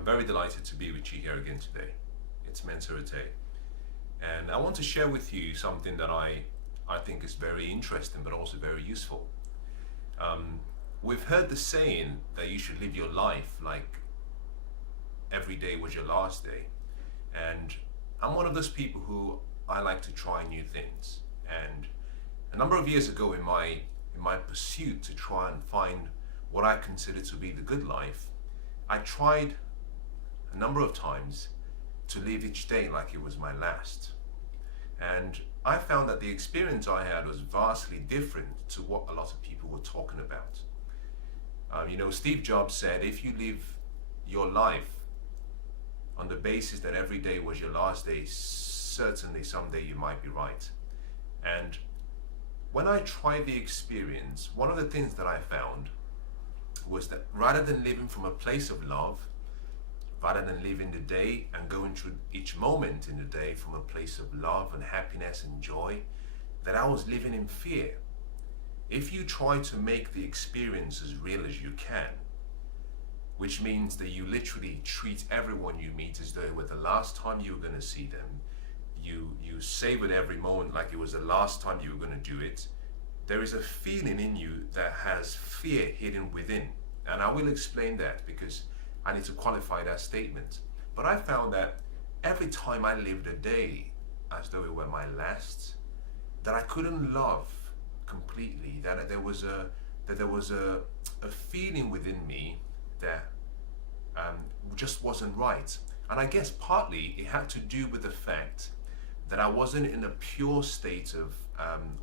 I'm very delighted to be with you here again today. It's Mensah Oteh. And I want to share with you something that I think is very interesting but also very useful. We've heard the saying that you should live your life like every day was your last day. And I'm one of those people who I like to try new things. And a number of years ago in my pursuit to try and find what I consider to be the good life, I tried a number of times to live each day like it was my last. And I found that the experience I had was vastly different to what a lot of people were talking about. Steve Jobs said, if you live your life on the basis that every day was your last day, certainly someday you might be right. And when I tried the experience, one of the things that I found was that rather than living from a place of love, rather than living the day and going through each moment in the day from a place of love and happiness and joy, that I was living in fear. If you try to make the experience as real as you can, which means that you literally treat everyone you meet as though it was the last time you were going to see them, you savored every moment like it was the last time you were going to do it, there is a feeling in you that has fear hidden within. And I will explain that because I need to qualify that statement. But I found that every time I lived a day as though it were my last, that I couldn't love completely, that there was a feeling within me that just wasn't right. And I guess partly it had to do with the fact that I wasn't in a pure state of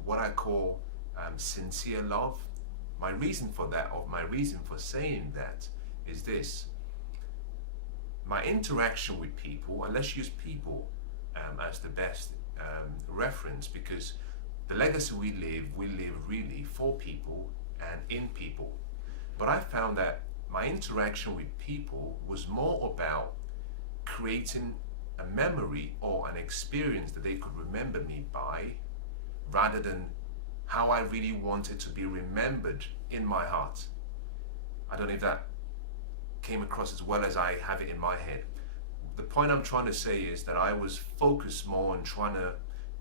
what I call sincere love. My reason for that, or my reason for saying that, is this. My interaction with people, and let's use people as the best reference, because the legacy we live really for people and in people. But I found that my interaction with people was more about creating a memory or an experience that they could remember me by, rather than how I really wanted to be remembered in my heart. I don't know if that came across as well as I have it in my head. The point I'm trying to say is that I was focused more on trying to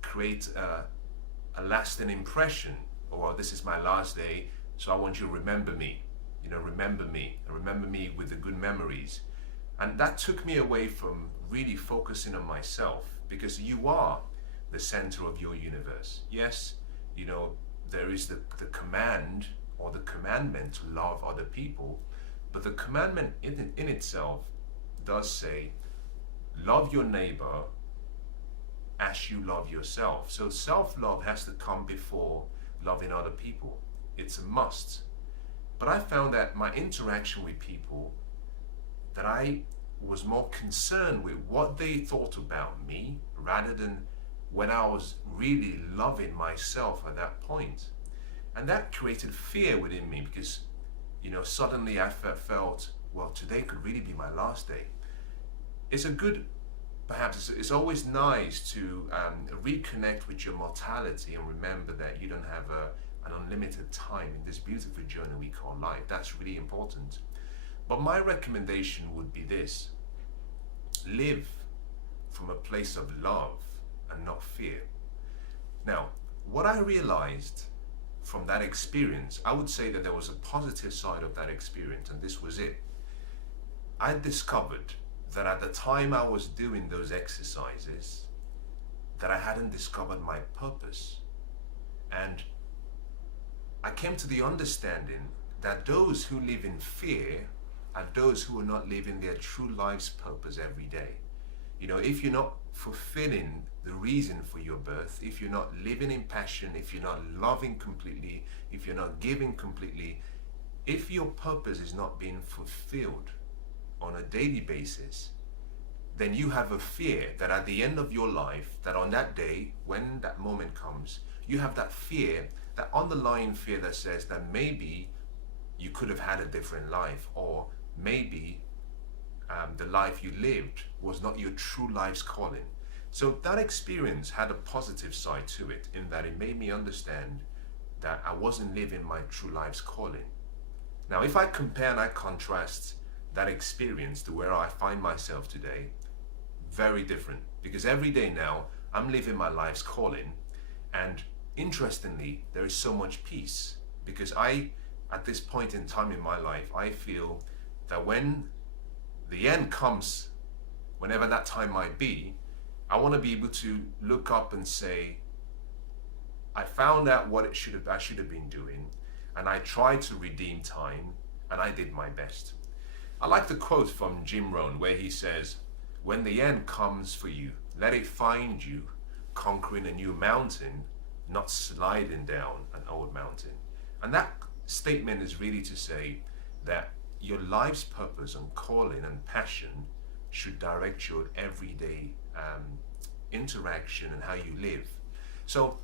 create a lasting impression, or this is my last day, so I want you to remember me. Remember me with the good memories. And that took me away from really focusing on myself, because you are the center of your universe. Yes, there is the command or the commandment to love other people, but the commandment in itself does say, love your neighbor as you love yourself. So self-love has to come before loving other people. It's a must. But I found that my interaction with people, that I was more concerned with what they thought about me rather than when I was really loving myself at that point. And that created fear within me because, suddenly I felt, well, today could really be my last day. It's always nice to reconnect with your mortality and remember that you don't have an unlimited time in this beautiful journey we call life. That's really important. But my recommendation would be this: live from a place of love and not fear. Now, what I realized from that experience, I would say that there was a positive side of that experience, and this was it. I discovered that at the time I was doing those exercises, that I hadn't discovered my purpose. And I came to the understanding that those who live in fear are those who are not living their true life's purpose every day. If you're not fulfilling the reason for your birth, if you're not living in passion, if you're not loving completely, if you're not giving completely, if your purpose is not being fulfilled on a daily basis, then you have a fear that at the end of your life, that on that day, when that moment comes, you have that fear, that underlying fear that says that maybe you could have had a different life, or maybe the life you lived was not your true life's calling. So that experience had a positive side to it, in that it made me understand that I wasn't living my true life's calling. Now, if I compare and I contrast that experience to where I find myself today, very different. Because every day now, I'm living my life's calling. And interestingly, there is so much peace. Because at this point in time in my life, I feel that when the end comes, whenever that time might be, I want to be able to look up and say, I found out what I should have been doing, and I tried to redeem time, and I did my best. I like the quote from Jim Rohn where he says, when the end comes for you, let it find you conquering a new mountain, not sliding down an old mountain. And that statement is really to say that your life's purpose and calling and passion should direct your everyday interaction and how you live. So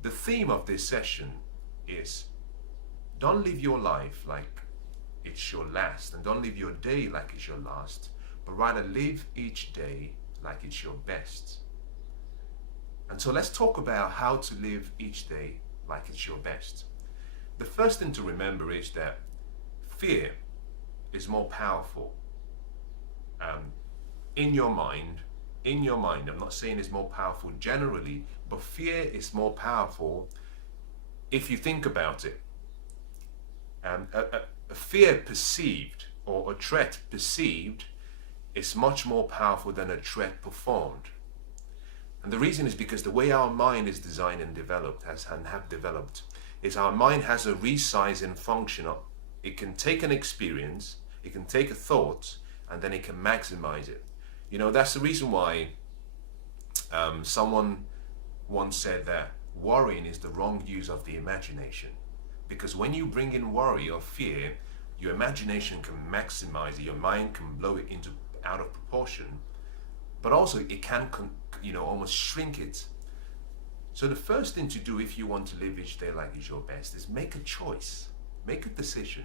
the theme of this session is, don't live your life like it's your last, and don't live your day like it's your last, but rather live each day like it's your best. And so let's talk about how to live each day like it's your best. The first thing to remember is that fear is more powerful in your mind. I'm not saying it's more powerful generally, but fear is more powerful if you think about it. A fear perceived, or a threat perceived, is much more powerful than a threat performed. And the reason is because the way our mind is designed and developed, is our mind has a resizing function. It can take an experience, it can take a thought, and then it can maximize it. You know, that's the reason why someone once said that worrying is the wrong use of the imagination. Because when you bring in worry or fear, your imagination can maximize it, your mind can blow it out of proportion, but also it can almost shrink it. So the first thing to do if you want to live each day like it's your best is make a choice, make a decision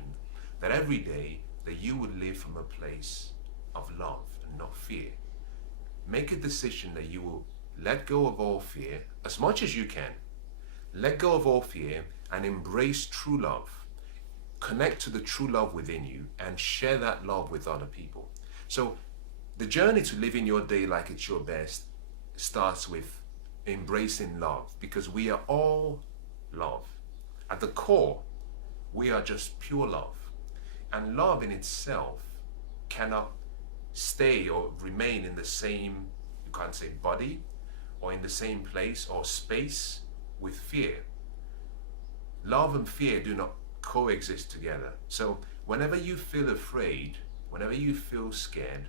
that every day that you would live from a place of love and not fear. Make a decision that you will let go of all fear as much as you can. Let go of all fear and embrace true love. Connect to the true love within you and share that love with other people. So the journey to living your day like it's your best starts with embracing love, because we are all love. At the core, we are just pure love. And love in itself cannot stay or remain in the same, you can't say body, or in the same place or space with fear. Love and fear do not coexist together. So whenever you feel afraid, whenever you feel scared,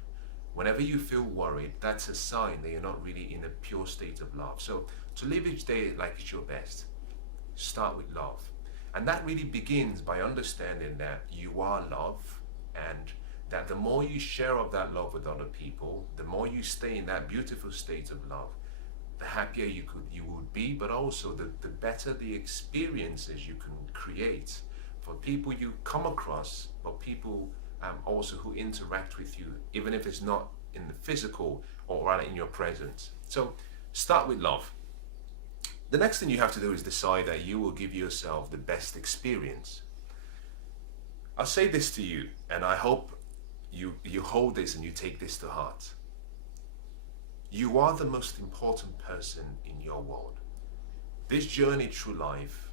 whenever you feel worried, that's a sign that you're not really in a pure state of love. So to live each day like it's your best, start with love. And that really begins by understanding that you are love, and that the more you share of that love with other people, the more you stay in that beautiful state of love, the happier you would be, but also the better the experiences you can create for people you come across, but people also who interact with you, even if it's not in the physical or rather in your presence. So start with love. The next thing you have to do is decide that you will give yourself the best experience. I'll say this to you, and I hope you hold this and you take this to heart. You are the most important person in your world. This journey through life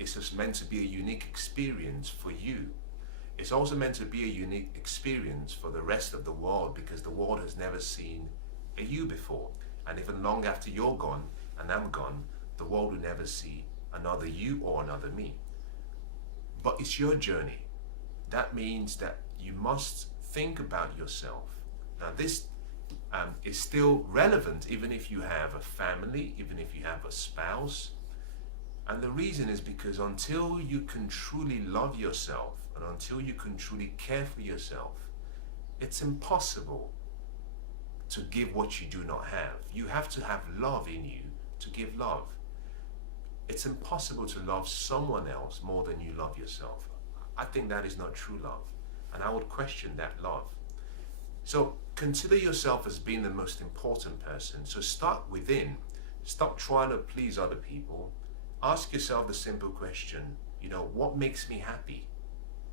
is just meant to be a unique experience for you. It's also meant to be a unique experience for the rest of the world, because the world has never seen a you before. And even long after you're gone and I'm gone, the world will never see another you or another me. But it's your journey. That means that you must think about yourself. Now this is still relevant even if you have a family, even if you have a spouse. And the reason is because until you can truly love yourself and until you can truly care for yourself, it's impossible to give what you do not have. You have to have love in you to give love. It's impossible to love someone else more than you love yourself. I think that is not true love, and I would question that love. So consider yourself as being the most important person. So start within. Stop trying to please other people. Ask yourself the simple question, what makes me happy?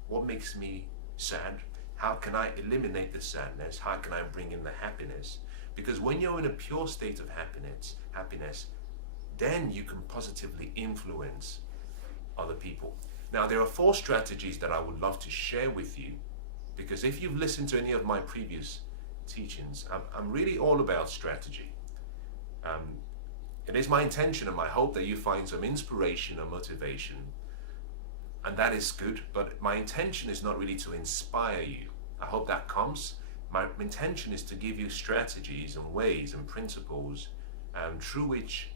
What makes me sad? How can I eliminate the sadness? How can I bring in the happiness? Because when you're in a pure state of happiness, then you can positively influence other people. Now, there are 4 strategies that I would love to share with you, because if you've listened to any of my previous teachings, I'm really all about strategy. It is my intention and my hope that you find some inspiration or motivation, and that is good, but my intention is not really to inspire you. I hope that comes. My intention is to give you strategies and ways and principles through which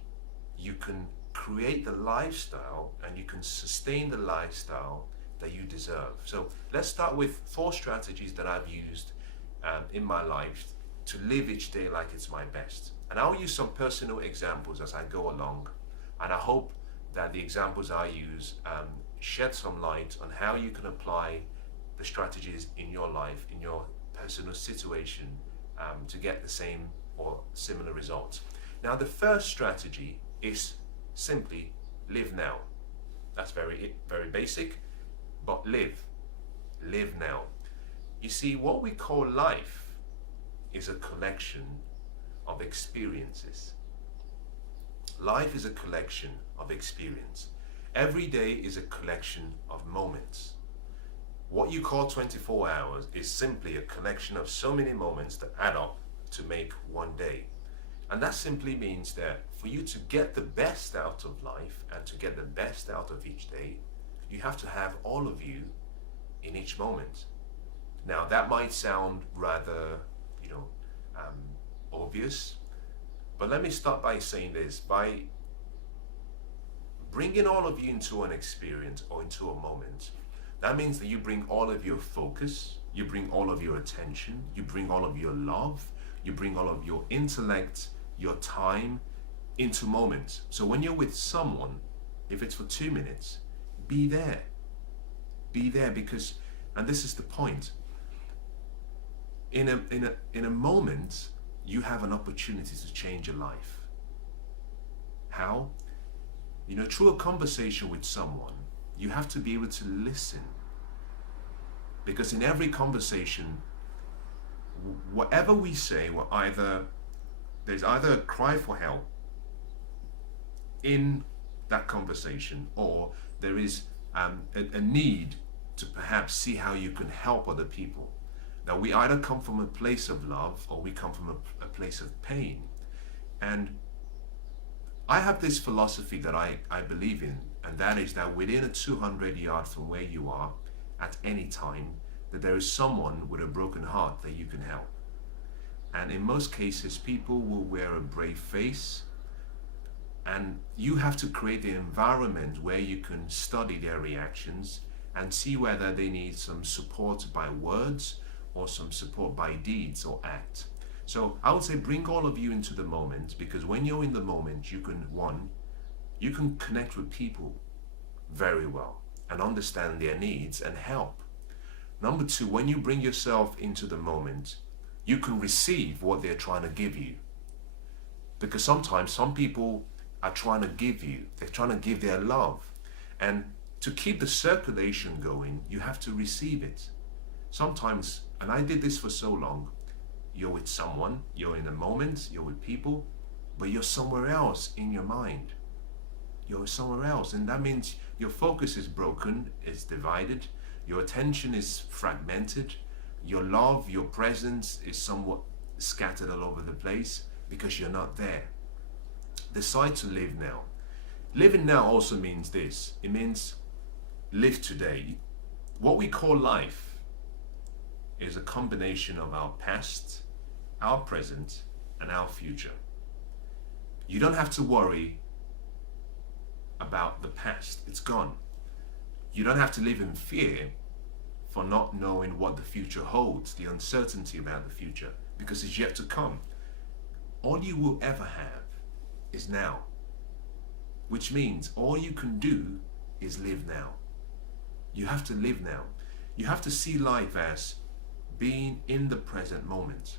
you can create the lifestyle and you can sustain the lifestyle that you deserve. So let's start with 4 strategies that I've used in my life to live each day like it's my best. And I'll use some personal examples as I go along, and I hope that the examples I use shed some light on how you can apply the strategies in your life, in your personal situation, to get the same or similar results. Now, the first strategy is simply live now. That's very basic, but live now. You see, what we call life is a collection of experiences. Life is a collection of experience. Every day is a collection of moments. What you call 24 hours is simply a collection of so many moments that add up to make one day. And that simply means that for you to get the best out of life and to get the best out of each day, you have to have all of you in each moment. Now, that might sound rather, obvious, but let me start by saying this. By bringing all of you into an experience or into a moment, that means that you bring all of your focus, you bring all of your attention, you bring all of your love, you bring all of your intellect, your time into moments. So when you're with someone, if it's for 2 minutes, be there. Be there, because, and this is the point, in a moment, you have an opportunity to change your life. How? Through a conversation with someone, you have to be able to listen. Because in every conversation, whatever we say, there's either a cry for help in that conversation, or there is a need to perhaps see how you can help other people. Now, we either come from a place of love or we come from a place of pain. And I have this philosophy that I believe in, and that is that within a 200 yards from where you are at any time, that there is someone with a broken heart that you can help. And in most cases, people will wear a brave face, and you have to create the environment where you can study their reactions and see whether they need some support by words or some support by deeds or act. So I would say bring all of you into the moment, because when you're in the moment, you can connect with people very well and understand their needs and help. Number 2, when you bring yourself into the moment, you can receive what they're trying to give you. Because sometimes some people are trying to give you, they're trying to give their love. And to keep the circulation going, you have to receive it. Sometimes, and I did this for so long, you're with someone, you're in a moment, you're with people, but you're somewhere else in your mind. You're somewhere else, and that means your focus is broken, it's divided, your attention is fragmented, your love, your presence is somewhat scattered all over the place because you're not there. Decide to live now. Living now also means this. It means live today. What we call life is a combination of our past, our present, and our future. You don't have to worry about the past. It's gone. You don't have to live in fear for not knowing what the future holds, the uncertainty about the future, because it's yet to come. All you will ever have is now, which means all you can do is live now. You have to live now. You have to see life as being in the present moment.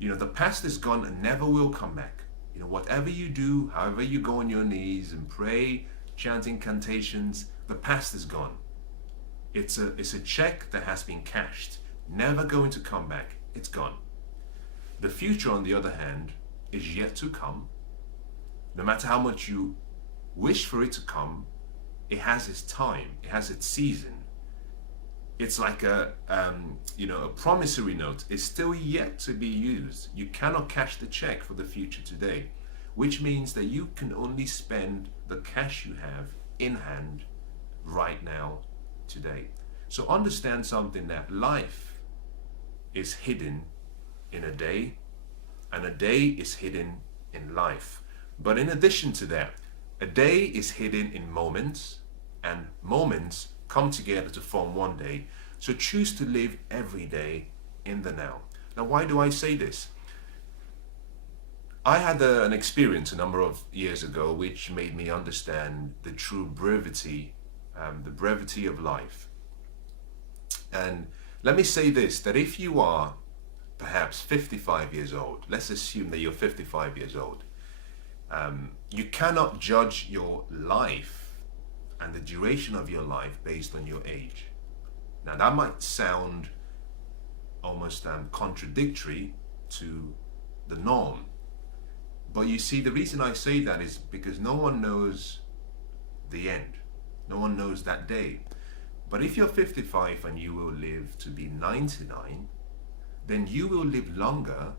The past is gone and never will come back. Whatever you do, however you go on your knees and pray, chant incantations, the past is gone. It's a check that has been cashed. never going to come back. It's gone. The future, on the other hand, is yet to come. No matter how much you wish for it to come, it has its time, it has its season. It's like a promissory note. It's still yet to be used. You cannot cash the check for the future today, which means that you can only spend the cash you have in hand right now, today. So understand something, that life is hidden in a day, and a day is hidden in life. But in addition to that, a day is hidden in moments, and moments come together to form one day. So choose to live every day in the now. Now, why do I say this? I had an experience a number of years ago which made me understand the true brevity, the brevity of life. And let me say this, that if you are perhaps 55 years old, let's assume that you're 55 years old, you cannot judge your life and the duration of your life based on your age. Now that might sound almost contradictory to the norm, but you see, the reason I say that is because no one knows the end. No one knows that day. But if you're 55 and you will live to be 99, then you will live longer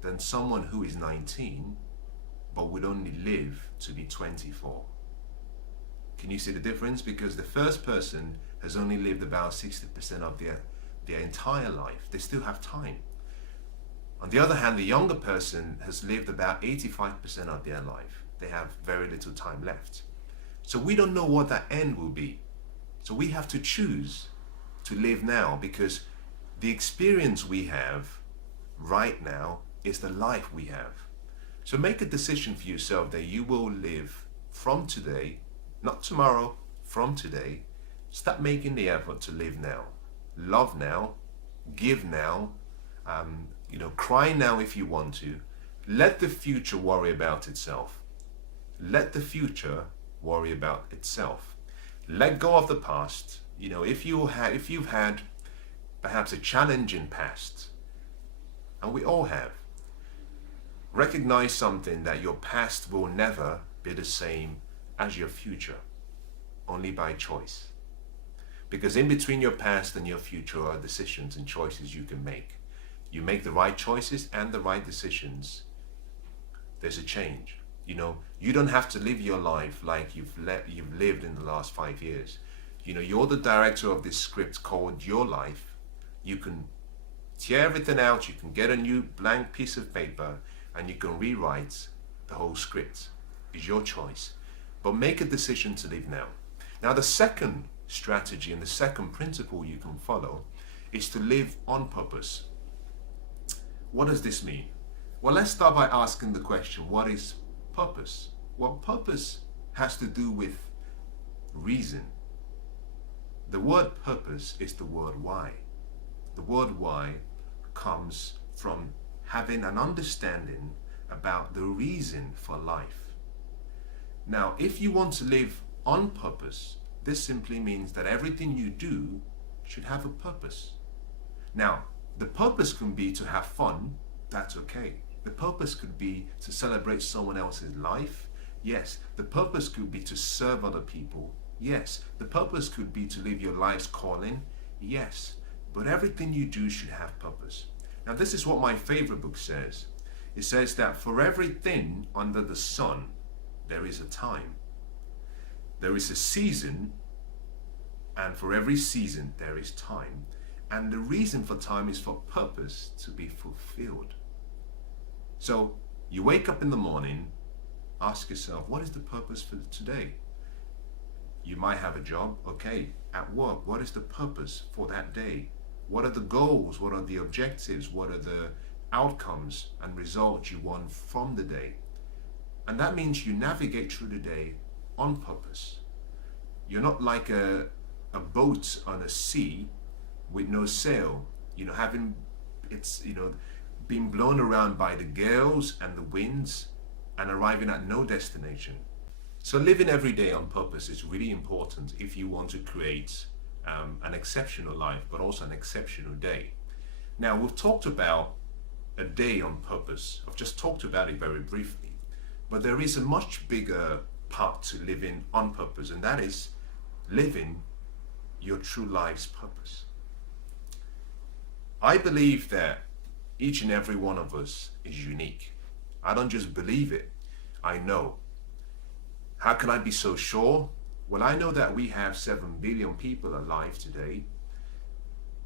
than someone who is 19 but would only live to be 24. Can you see the difference? Because the first person has only lived about 60% of their entire life. They still have time. On the other hand, the younger person has lived about 85% of their life. They have very little time left. So we don't know what that end will be. So we have to choose to live now, because the experience we have right now is the life we have. So make a decision for yourself that you will live from today, not tomorrow, from today. Start making the effort to live now. Love now, give now, cry now if you want to. Let the future worry about itself. Let the future worry about itself. Let go of the past. If you've had perhaps a challenging past, and we all have, recognize something, that your past will never be the same as your future, only by choice. Because in between your past and your future are decisions and choices you can make. You make the right choices and the right decisions, there's a change. You don't have to live your life like you've lived in the last 5 years. You're the director of this script called your life. You can tear everything out, you can get a new blank piece of paper, and you can rewrite the whole script. It's your choice. But make a decision to live now. Now, the second strategy and the second principle you can follow is to live on purpose. What does this mean? Well, let's start by asking the question, what is purpose? Well, purpose has to do with reason. The word purpose is the word why. The word why comes from having an understanding about the reason for life. Now, if you want to live on purpose, this simply means that everything you do should have a purpose. Now, the purpose can be to have fun, that's okay. The purpose could be to celebrate someone else's life, yes. The purpose could be to serve other people, yes. The purpose could be to live your life's calling, yes. But everything you do should have purpose. Now, this is what my favorite book says. It says that for everything under the sun, there is a time. There is a season, and for every season there is time. And the reason for time is for purpose to be fulfilled. So you wake up in the morning, ask yourself, what is the purpose for today? You might have a job, okay. At work, what is the purpose for that day? What are the goals? What are the objectives? What are the outcomes and results you want from the day? And that means you navigate through the day on purpose. You're not like a boat on a sea with no sail, being blown around by the gales and the winds and arriving at no destination. So living every day on purpose is really important if you want to create an exceptional life, but also an exceptional day. Now, we've talked about a day on purpose. I've just talked about it very briefly, but there is a much bigger part to living on purpose, and that is living your true life's purpose. I believe that each and every one of us is unique. I don't just believe it, I know. How can I be so sure? Well, I know that we have 7 billion people alive today,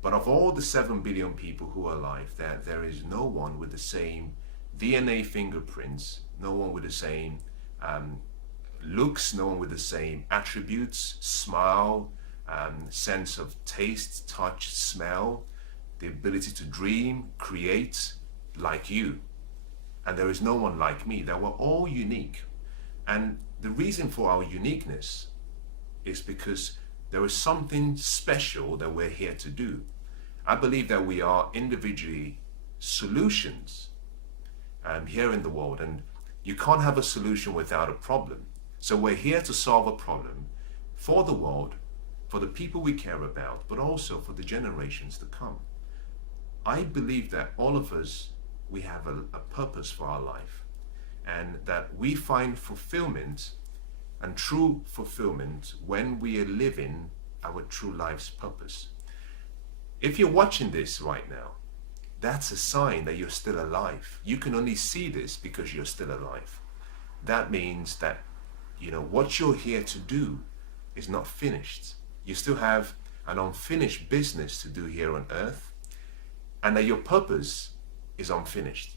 but of all the 7 billion people who are alive, that there is no one with the same DNA fingerprints, no one with the same looks, no one with the same attributes, smile, sense of taste, touch, smell, the ability to dream, create like you. And there is no one like me. That we're all unique. And the reason for our uniqueness is because there is something special that we're here to do. I believe that we are individually solutions here in the world, and you can't have a solution without a problem. So we're here to solve a problem for the world, for the people we care about, but also for the generations to come. I believe that all of us, we have a purpose for our life, and that we find fulfillment and true fulfillment when we are living our true life's purpose. If you're watching this right now, that's a sign that you're still alive. You can only see this because you're still alive. That means that, what you're here to do is not finished. You still have an unfinished business to do here on earth, and that your purpose is unfinished.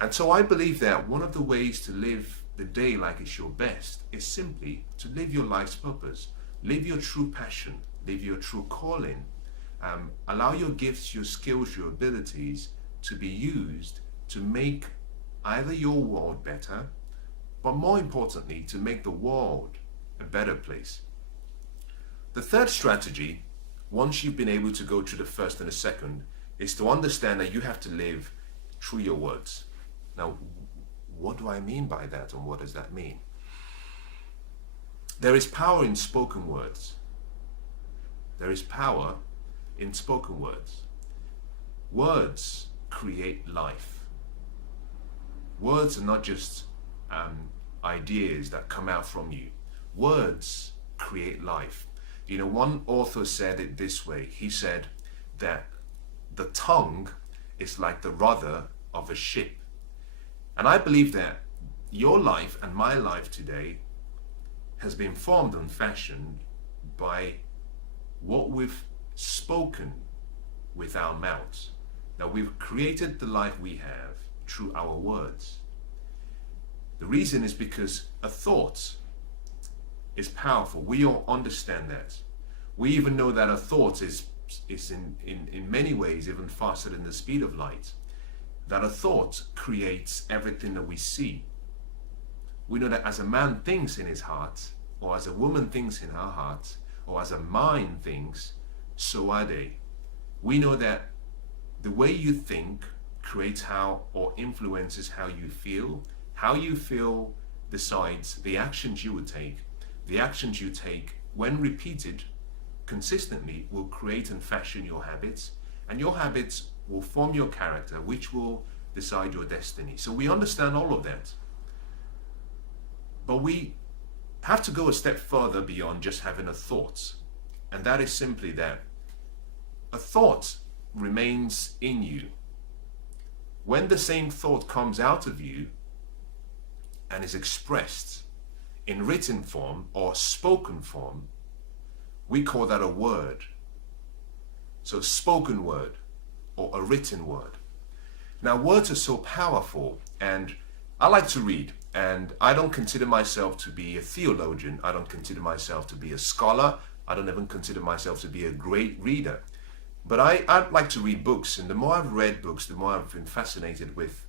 And so I believe that one of the ways to live the day like it's your best is simply to live your life's purpose, live your true passion, live your true calling. Allow your gifts, your skills, your abilities to be used to make either your world better, but more importantly, to make the world a better place. The third strategy, once you've been able to go through the first and the second, is to understand that you have to live through your words. Now, what do I mean by that, and what does that mean? There is power in spoken words. There is power in spoken words. Words create life. Words are not just ideas that come out from you. Words create life. One author said it this way. He said that the tongue is like the rudder of a ship. And I believe that your life and my life today has been formed and fashioned by what we've spoken with our mouths. Now, we've created the life we have through our words. The reason is because a thought is powerful. We all understand that. We even know that a thought is in many ways even faster than the speed of light. That a thought creates everything that we see. We know that as a man thinks in his heart, or as a woman thinks in her heart, or as a mind thinks, so are they. We know that the way you think creates how or influences how you feel. How you feel decides the actions you would take. The actions you take, when repeated consistently, will create and fashion your habits, and your habits will form your character, which will decide your destiny. So we understand all of that. But we have to go a step further beyond just having a thought. And that is simply that a thought remains in you. When the same thought comes out of you and is expressed in written form or spoken form, we call that a word. So spoken word or a written word. Now, words are so powerful, and I like to read, and I don't consider myself to be a theologian. I don't consider myself to be a scholar. I don't even consider myself to be a great reader. But I like to read books, and the more I've read books, the more I've been fascinated with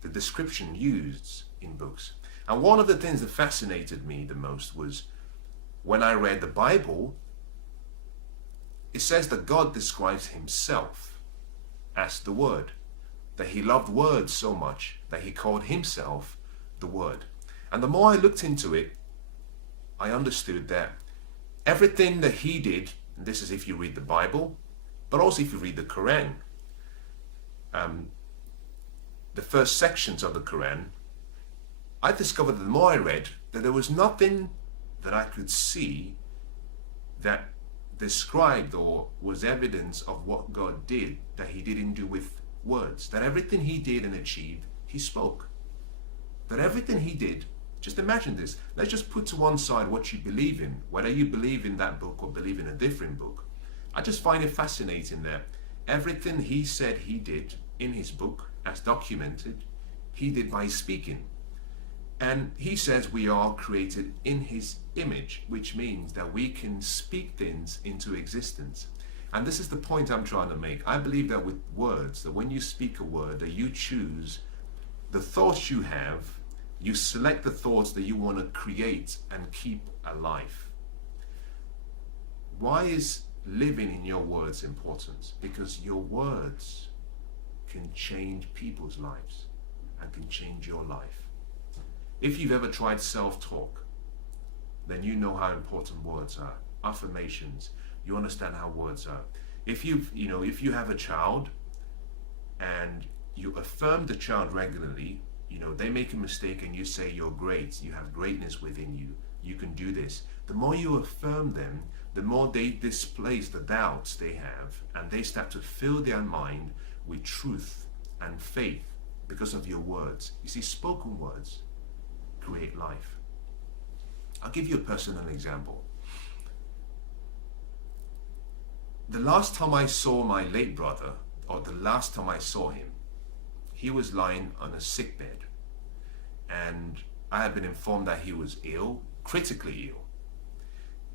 the description used in books. And one of the things that fascinated me the most was when I read the Bible, it says that God describes himself as the Word, that he loved words so much that he called himself the Word. And the more I looked into it, I understood that everything that he did And this is if you read the Bible, but also if you read the Quran. The first sections of the Quran, I discovered that the more I read, that there was nothing that I could see that described or was evidence of what God did that he didn't do with words. That everything he did and achieved, he spoke. That everything he did, just imagine this, let's just put to one side what you believe in, whether you believe in that book or believe in a different book. I just find it fascinating that everything he said he did in his book, as documented, he did by speaking. And he says we are created in his image, which means that we can speak things into existence. And this is the point I'm trying to make. I believe that with words, that when you speak a word, that you choose the thoughts you have, you select the thoughts that you want to create and keep alive. Why is living in your words important? Because your words can change people's lives and can change your life. If you've ever tried self-talk, then you know how important words are. Affirmations, you understand how words are. If you have a child and you affirm the child regularly, they make a mistake and you say you're great, you have greatness within you, you can do this. The more you affirm them, the more they displace the doubts they have, and they start to fill their mind with truth and faith because of your words. You see, spoken words create life. I'll give you a personal example. The last time I saw my late brother, or the last time I saw him, he was lying on a sick bed, and I had been informed that he was ill, critically ill,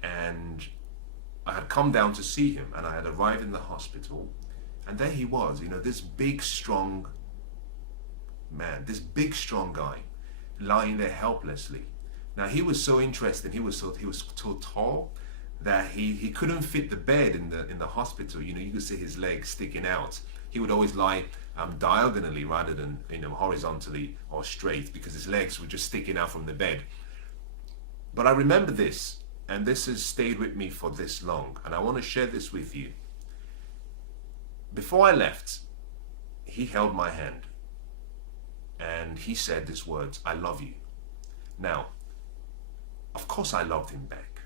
and I had come down to see him, and I had arrived in the hospital, and there he was, this big strong man, this big strong guy, lying there helplessly. Now he was so interesting, he was so tall that he couldn't fit the bed in the hospital. You could see his legs sticking out. He would always lie diagonally rather than horizontally or straight, because his legs were just sticking out from the bed. But I remember this, and this has stayed with me for this long, and I want to share this with you. Before I left, he held my hand and he said these words, "I love you." Now, of course I loved him back,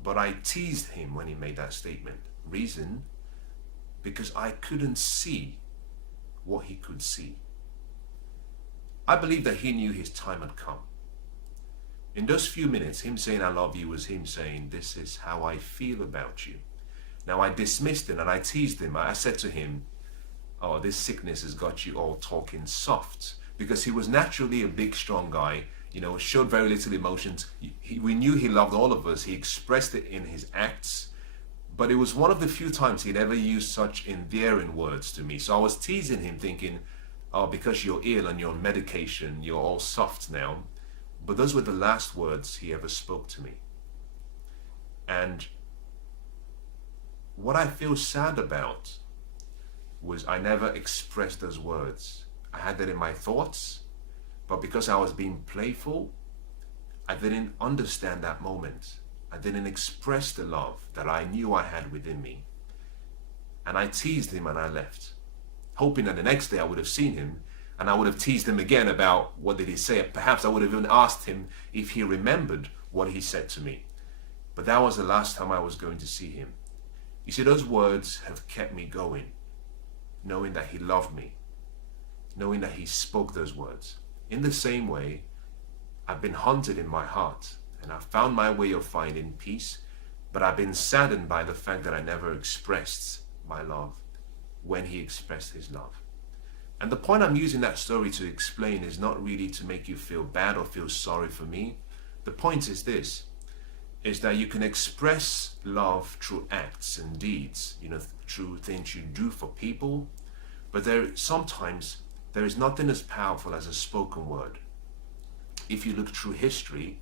but I teased him when he made that statement. Reason? Because I couldn't see what he could see. I believe that he knew his time had come. In those few minutes, him saying "I love you" was him saying, "This is how I feel about you." Now I dismissed him and I teased him. I said to him, "Oh, this sickness has got you all talking soft," because he was naturally a big, strong guy, showed very little emotions. We knew he loved all of us. He expressed it in his acts, but it was one of the few times he'd ever used such endearing words to me. So I was teasing him, thinking, "Oh, because you're ill and you're on medication, you're all soft now." But those were the last words he ever spoke to me. And what I feel sad about was I never expressed those words. I had that in my thoughts, but because I was being playful, I didn't understand that moment. I didn't express the love that I knew I had within me. And I teased him and I left, hoping that the next day I would have seen him and I would have teased him again about what did he say. Perhaps I would have even asked him if he remembered what he said to me. But that was the last time I was going to see him. You see, those words have kept me going, knowing that he loved me, knowing that he spoke those words. In the same way, I've been haunted in my heart, and I've found my way of finding peace, but I've been saddened by the fact that I never expressed my love when he expressed his love. And the point I'm using that story to explain is not really to make you feel bad or feel sorry for me. The point is this, is that you can express love through acts and deeds, through things you do for people, but sometimes there is nothing as powerful as a spoken word. If you look through history,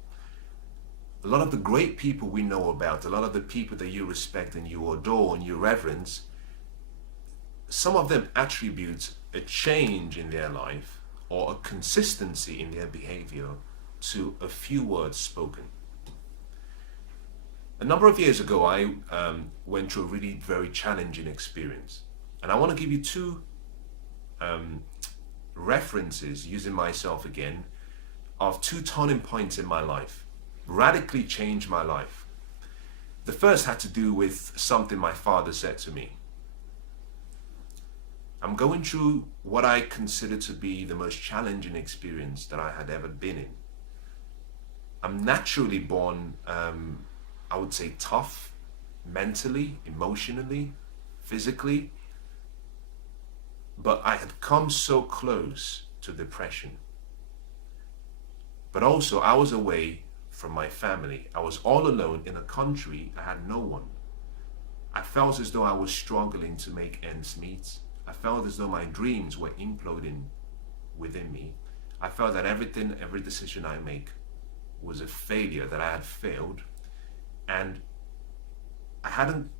a lot of the great people we know about, a lot of the people that you respect and you adore and you reverence, some of them attribute a change in their life or a consistency in their behavior to a few words spoken. A number of years ago, I went through a really very challenging experience. And I want to give you two references, using myself again, of two turning points in my life, radically changed my life. The first had to do with something my father said to me. I'm going through what I consider to be the most challenging experience that I had ever been in. I'm naturally born, I would say, tough, mentally, emotionally, physically, but I had come so close to depression. But also, I was away from my family. I was all alone in a country. I had no one. I felt as though I was struggling to make ends meet. I felt as though my dreams were imploding within me. I felt that every decision I make was a failure, that I had failed, and I hadn't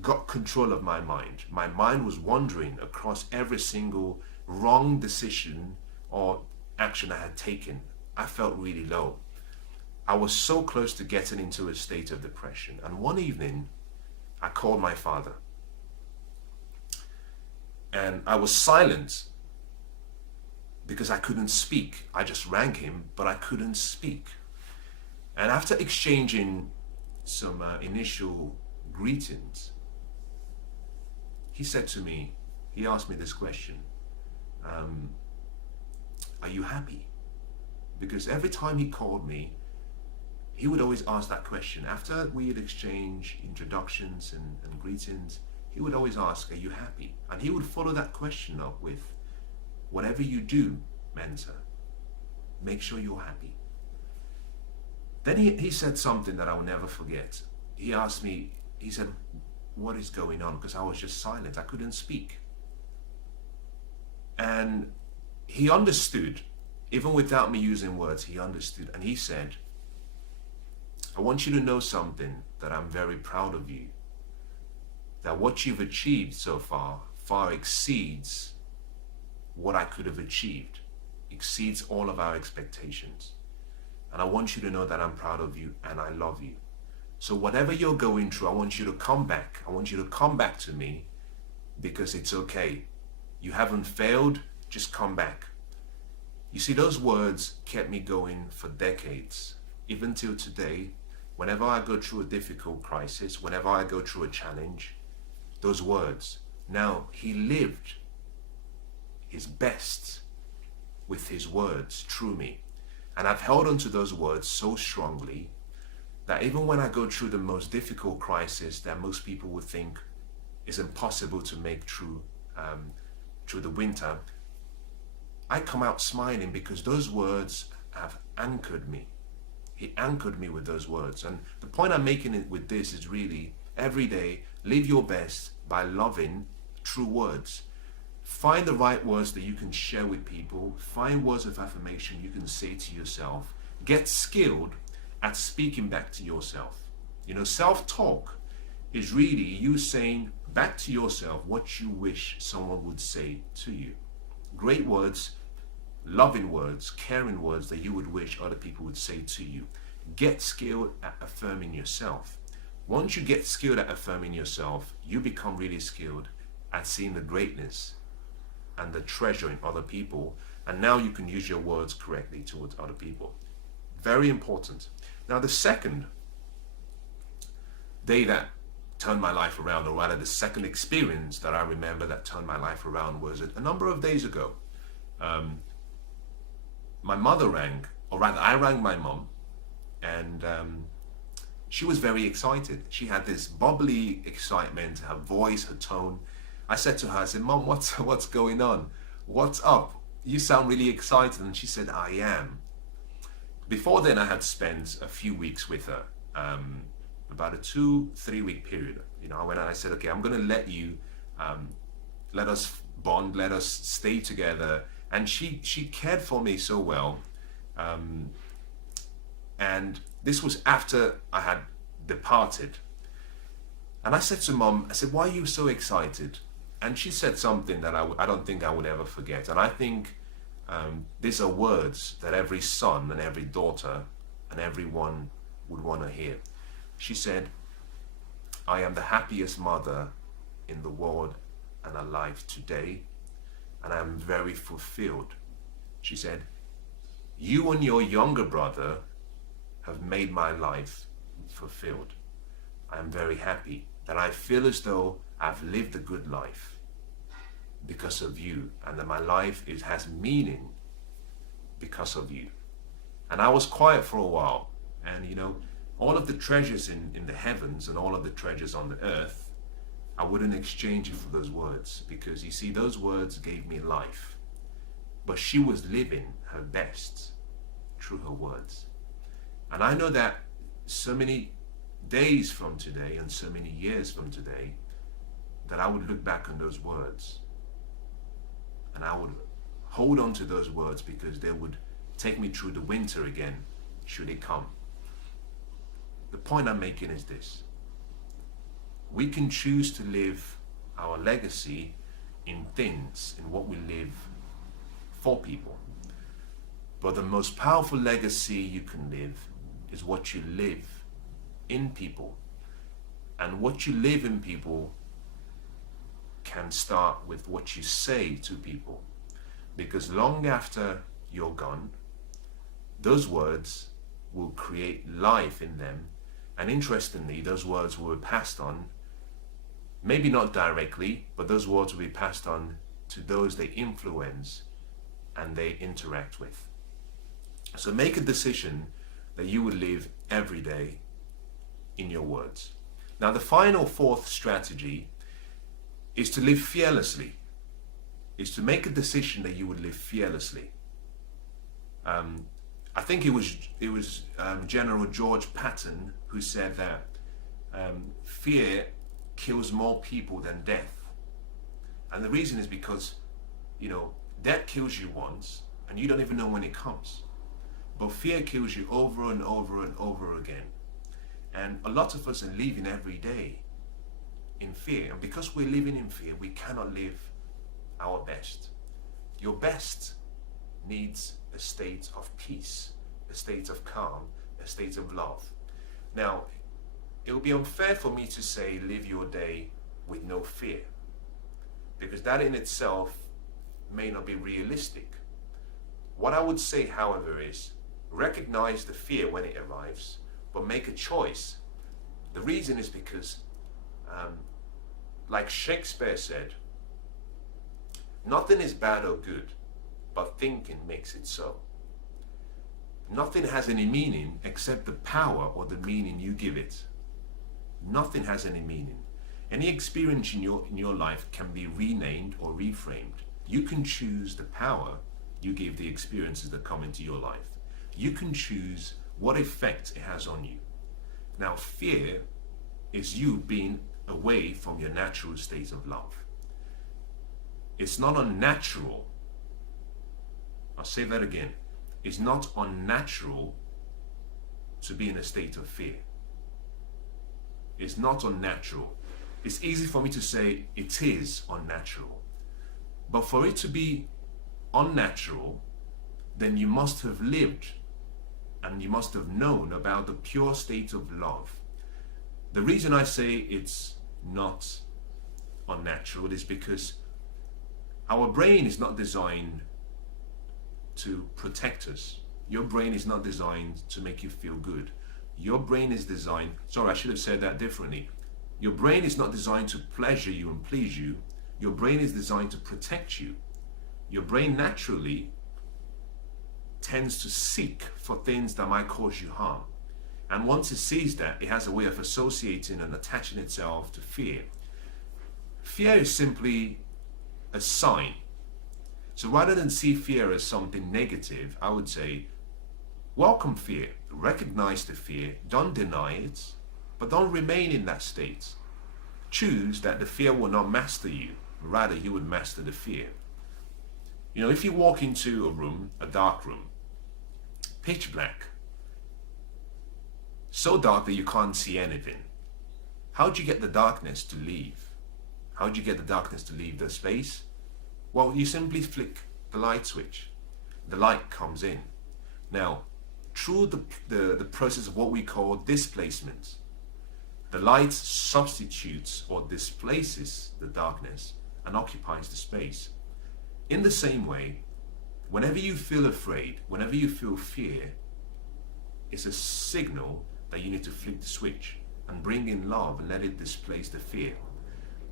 got control of my mind. My mind was wandering across every single wrong decision or action I had taken. I felt really low. I was so close to getting into a state of depression. And one evening, I called my father. And I was silent because I couldn't speak. I just rang him, but I couldn't speak. And after exchanging some initial greetings, he said to me, he asked me this question, are you happy? Because every time he called me, he would always ask that question. After we had exchanged introductions and greetings, he would always ask, are you happy? And he would follow that question up with, whatever you do, Mensah, make sure you're happy. Then he said something that I will never forget. He asked me, he said, what is going on? Because I was just silent. I couldn't speak. And he understood, even without me using words, he understood. And he said, I want you to know something, that I'm very proud of you. That what you've achieved so far exceeds what I could have achieved, exceeds all of our expectations. And I want you to know that I'm proud of you and I love you. So whatever you're going through, I want you to come back. I want you to come back to me, because it's okay. You haven't failed, just come back. You see, those words kept me going for decades. Even till today, whenever I go through a difficult crisis, whenever I go through a challenge, those words. Now, he lived his best with his words through me. And I've held on to those words so strongly that even when I go through the most difficult crisis that most people would think is impossible to make through the winter, I come out smiling, because those words have anchored me. He anchored me with those words. And the point I'm making it with this is really, every day, live your best by loving true words. Find the right words that you can share with people. Find words of affirmation you can say to yourself. Get skilled at speaking back to yourself. You know, self-talk is really you saying back to yourself what you wish someone would say to you. Great words, loving words, caring words that you would wish other people would say to you. Get skilled at affirming yourself. Once you get skilled at affirming yourself, you become really skilled at seeing the greatness and the treasure in other people. And now you can use your words correctly towards other people. Very important. Now, the second day that turned my life around, or rather the second experience that I remember that turned my life around, was a number of days ago. My mother rang, or rather I rang my mom, and she was very excited. She had this bubbly excitement, her voice, her tone. I said to her, I said, Mom, what's going on? What's up? You sound really excited. And she said, I am. Before then, I had spent a few weeks with her, about a 2-3 week period. You know, I went and I said, okay, I'm going to let you, let us bond, let us stay together. And she cared for me so well. And this was after I had departed. And I said to Mom, I said, why are you so excited? And she said something that I don't think I would ever forget. And I think these are words that every son and every daughter and everyone would want to hear. She said, I am the happiest mother in the world and alive today, and I am very fulfilled. She said, you and your younger brother have made my life fulfilled. I am very happy that I feel as though I've lived a good life because of you, and that my life has meaning because of you. And I was quiet for a while, and you know, all of the treasures in the heavens and all of the treasures on the earth, I wouldn't exchange it for those words, because you see, those words gave me life. But she was living her best through her words. And I know that so many days from today and so many years from today, that I would look back on those words and I would hold on to those words, because they would take me through the winter again, should it come. The point I'm making is this: we can choose to live our legacy in things, in what we live for people. But the most powerful legacy you can live is what you live in people. And what you live in people can start with what you say to people. Because long after you're gone, those words will create life in them. And interestingly, those words will be passed on, maybe not directly, but those words will be passed on to those they influence and they interact with. So make a decision that you will live every day in your words. Now, the final fourth strategy is to live fearlessly, is to make a decision that you would live fearlessly. I think it was General George Patton who said that fear kills more people than death. And the reason is because, you know, death kills you once and you don't even know when it comes. But fear kills you over and over and over again. And a lot of us are living every day in fear. And because we're living in fear, we cannot live our best. Your best needs a state of peace, a state of calm, a state of love. Now, it would be unfair for me to say live your day with no fear, because that in itself may not be realistic. What I would say, however, is recognize the fear when it arrives, but make a choice. The reason is because, like Shakespeare said, nothing is bad or good, but thinking makes it so. Nothing has any meaning except the power or the meaning you give it. Nothing has any meaning. Any experience in your life can be renamed or reframed. You can choose the power you give the experiences that come into your life. You can choose what effect it has on you. Now, fear is you being away from your natural state of love. It's not unnatural. I'll say that again. It's not unnatural to be in a state of fear. It's not unnatural. It's easy for me to say it is unnatural. But for it to be unnatural, then you must have lived and you must have known about the pure state of love. The reason I say it's not unnatural is because our brain is not designed to protect us. Your brain is not designed to make you feel good. Your brain is designed, sorry, I should have said that differently. Your brain is not designed to pleasure you and please you. Your brain is designed to protect you. Your brain naturally tends to seek for things that might cause you harm. And once it sees that, it has a way of associating and attaching itself to fear. Fear is simply a sign. So rather than see fear as something negative, I would say, welcome fear, recognize the fear, don't deny it, but don't remain in that state. Choose that the fear will not master you, rather you would master the fear. You know, if you walk into a room, a dark room, pitch black, so dark that you can't see anything, how do you get the darkness to leave? How do you get the darkness to leave the space? Well, you simply flick the light switch. The light comes in. Now, through the process of what we call displacement, The light substitutes or displaces the darkness and occupies the space. In the same way, whenever you feel afraid, whenever you feel fear, it's a signal that you need to flip the switch and bring in love and let it displace the fear.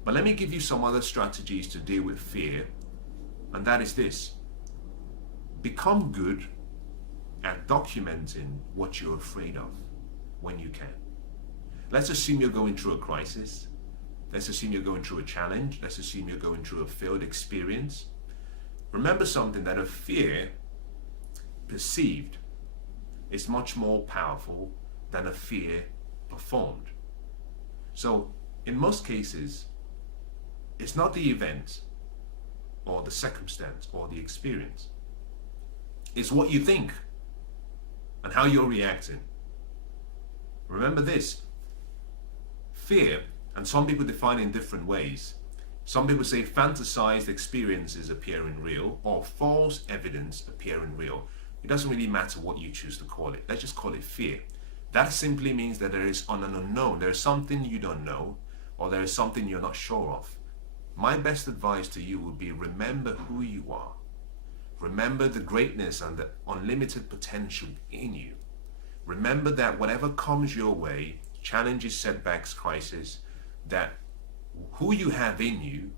But let me give you some other strategies to deal with fear, and that is this. Become good at documenting what you're afraid of when you can. Let's assume you're going through a crisis. Let's assume you're going through a challenge. Let's assume you're going through a failed experience. Remember something, that a fear perceived is much more powerful than a fear performed. So in most cases, it's not the event or the circumstance or the experience. It's what you think and how you're reacting. Remember this, fear, and some people define it in different ways. Some people say fantasized experiences appearing real or false evidence appearing real. It doesn't really matter what you choose to call it. Let's just call it fear. That simply means that there is an unknown. There is something you don't know, or there is something you're not sure of. My best advice to you would be, remember who you are. Remember the greatness and the unlimited potential in you. Remember that whatever comes your way, challenges, setbacks, crisis, that who you have in you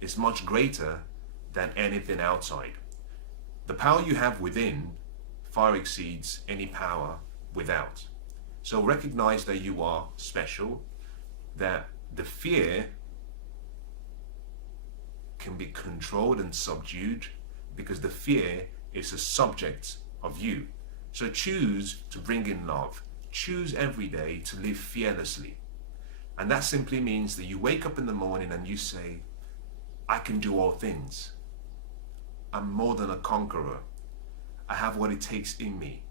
is much greater than anything outside. The power you have within far exceeds any power without. So recognize that you are special, that the fear can be controlled and subdued because the fear is a subject of you. So choose to bring in love. Choose every day to live fearlessly. And that simply means that you wake up in the morning and you say, I can do all things. I'm more than a conqueror. I have what it takes in me.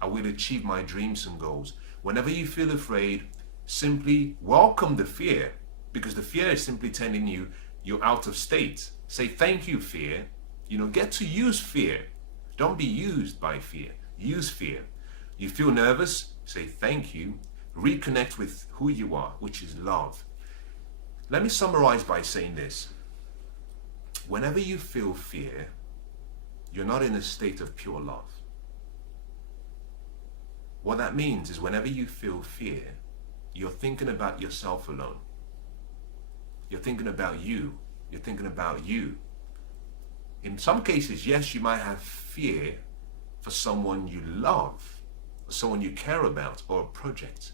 I will achieve my dreams and goals. Whenever you feel afraid, simply welcome the fear, because the fear is simply telling you you're out of state. Say thank you, fear. Get to use fear. Don't be used by fear. Use fear. You feel nervous? Say thank you. Reconnect with who you are, which is love. Let me summarize by saying this. Whenever you feel fear, you're not in a state of pure love. What that means is whenever you feel fear, you're thinking about yourself alone. You're thinking about you. You're thinking about you. In some cases, yes, you might have fear for someone you love, or someone you care about, or a project,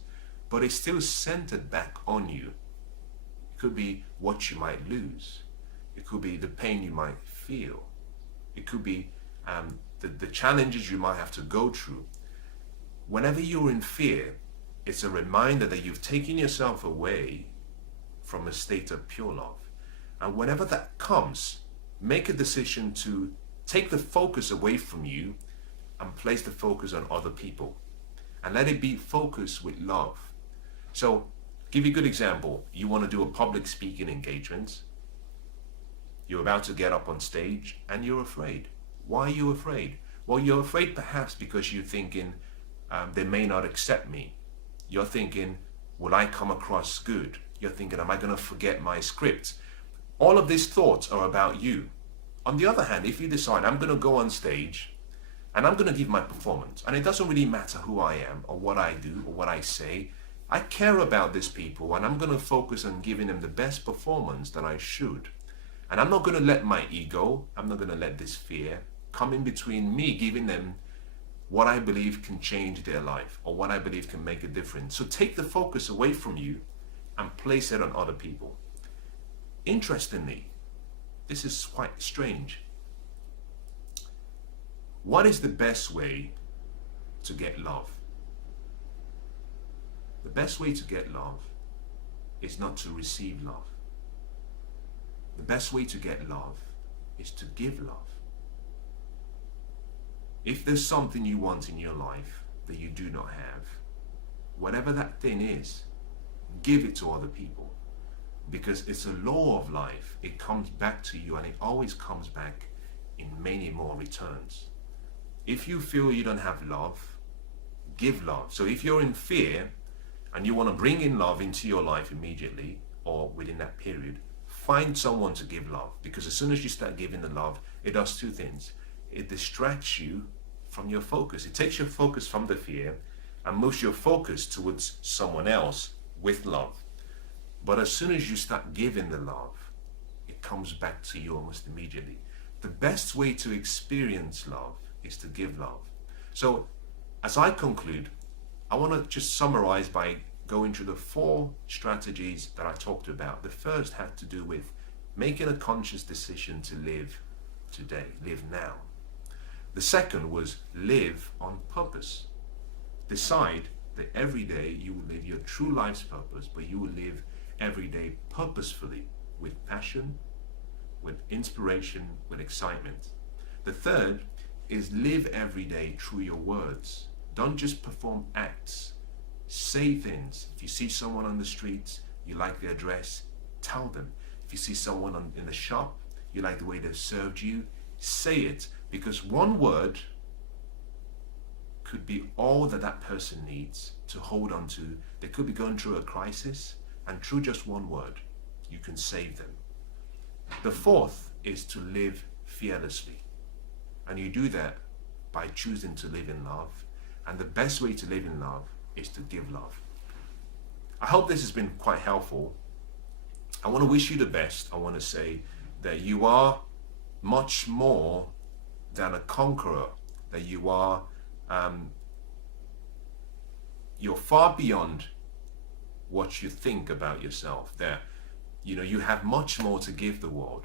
but it's still centered back on you. It could be what you might lose. It could be the pain you might feel. It could be the challenges you might have to go through. Whenever you're in fear, it's a reminder that you've taken yourself away from a state of pure love. And whenever that comes, make a decision to take the focus away from you and place the focus on other people. And let it be focused with love. So, give you a good example. You want to do a public speaking engagement. You're about to get up on stage and you're afraid. Why are you afraid? Well, you're afraid perhaps because you're thinking, they may not accept me. You're thinking, will I come across good? You're thinking, am I going to forget my script? All of these thoughts are about you. On the other hand, if you decide, I'm going to go on stage and I'm going to give my performance, and it doesn't really matter who I am or what I do or what I say, I care about these people and I'm going to focus on giving them the best performance that I should. And I'm not going to let my ego, I'm not going to let this fear come in between me giving them what I believe can change their life or what I believe can make a difference. So take the focus away from you and place it on other people. Interestingly, this is quite strange. What is the best way to get love? The best way to get love is not to receive love. The best way to get love is to give love. If there's something you want in your life that you do not have, whatever that thing is, give it to other people. Because it's a law of life. It comes back to you and it always comes back in many more returns. If you feel you don't have love, give love. So if you're in fear and you want to bring in love into your life immediately or within that period, find someone to give love. Because as soon as you start giving the love, it does two things. It distracts you from your focus. It takes your focus from the fear and moves your focus towards someone else with love. But as soon as you start giving the love, it comes back to you almost immediately. The best way to experience love is to give love. So as I conclude, I want to just summarize by going through the 4 strategies that I talked about. The first had to do with making a conscious decision to live today, live now. The second was live on purpose. Decide that every day you will live your true life's purpose, but you will live every day purposefully, with passion, with inspiration, with excitement. The third is live every day through your words. Don't just perform acts. Say things. If you see someone on the streets, you like their dress, tell them. If you see someone in the shop, you like the way they've served you, say it. Because one word could be all that that person needs to hold on to. They could be going through a crisis, and through just one word, you can save them. The fourth is to live fearlessly. And you do that by choosing to live in love. And the best way to live in love is to give love. I hope this has been quite helpful. I want to wish you the best. I want to say that you are much more than a conqueror, that you are, you're far beyond what you think about yourself, that you have much more to give the world.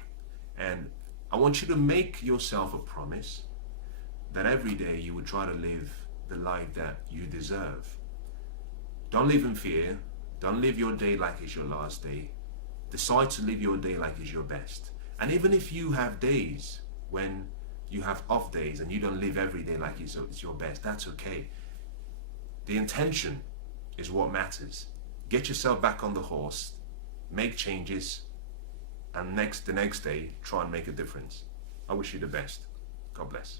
And I want you to make yourself a promise that every day you would try to live the life that you deserve. Don't live in fear. Don't live your day like it's your last day. Decide to live your day like it's your best. And even if you have days when you have off days and you don't live every day like it's your best, that's okay. The intention is what matters. Get yourself back on the horse, make changes, and the next day, try and make a difference. I wish you the best. God bless.